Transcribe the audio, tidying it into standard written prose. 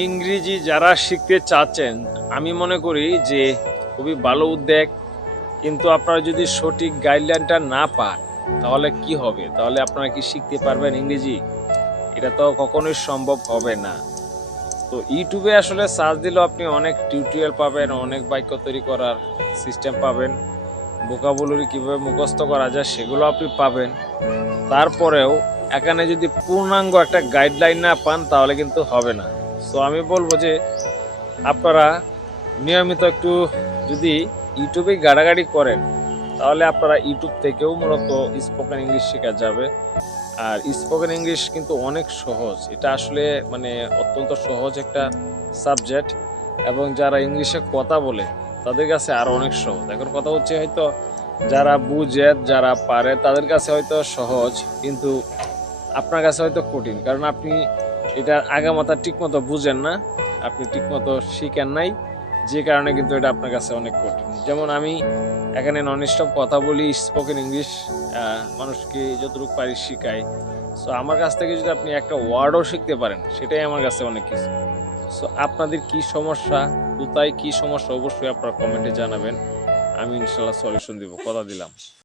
ইংরেজি যারা শিখতে চাচ্ছেন, আমি মনে করি যে খুবই ভালো উদ্যোগ। কিন্তু আপনারা যদি সঠিক গাইডলাইনটা না পান, তাহলে কি হবে? তাহলে আপনারা কি শিখতে পারবেন ইংরেজি? এটা তো কখনোই সম্ভব হবে না। তো ইউটিউবে আসলে সার্চ দিলেও আপনি অনেক টিউটোরিয়াল পাবেন, অনেক বাক্য তৈরি করার সিস্টেম পাবেন, ভোকাবুলারি কিভাবে মুখস্থ করা যায় সেগুলো আপনি পাবেন। তারপরেও এখানে যদি পূর্ণাঙ্গ একটা গাইডলাইন না পান তাহলে কিন্তু হবে না। সো আমি বলবো যে আপনারা নিয়মিত একটু যদি ইউটিউবে ঘাটাঘাটি করেন, তাহলে আপনারা ইউটিউব থেকেও মূলত স্পোকেন ইংলিশ শেখা যাবে। আর স্পোকেন ইংলিশ কিন্তু অনেক সহজ। এটা আসলে মানে অত্যন্ত সহজ একটা সাবজেক্ট, এবং যারা ইংলিশে কথা বলে তাদের কাছে আরো অনেক সহজ। এখন কথা হচ্ছে হয়তো যারা বুঝে, যারা পারে তাদের কাছে হয়তো সহজ, কিন্তু আপনার কাছে হয়তো কঠিন। কারণ আপনি এটার আগামাথা ঠিকমতো বুঝেন না, আপনি ঠিকমতো শিখেন নাই, যে কারণে কিন্তু এটা আপনার কাছে অনেক কঠিন। যেমন আমি এখানে নন স্টপ কথা বলি, স্পোকেন ইংলিশ মানুষকে যতটুকু পারি শিখাই। সো আমার কাছ থেকে যদি আপনি একটা ওয়ার্ডও শিখতে পারেন, সেটাই আমার কাছে অনেক কিছু। সো আপনাদের কি সমস্যা, কোথায় কি সমস্যা, অবশ্যই আপনারা কমেন্টে জানাবেন। আমি ইনশাল্লাহ সলিউশন দিব, কথা দিলাম।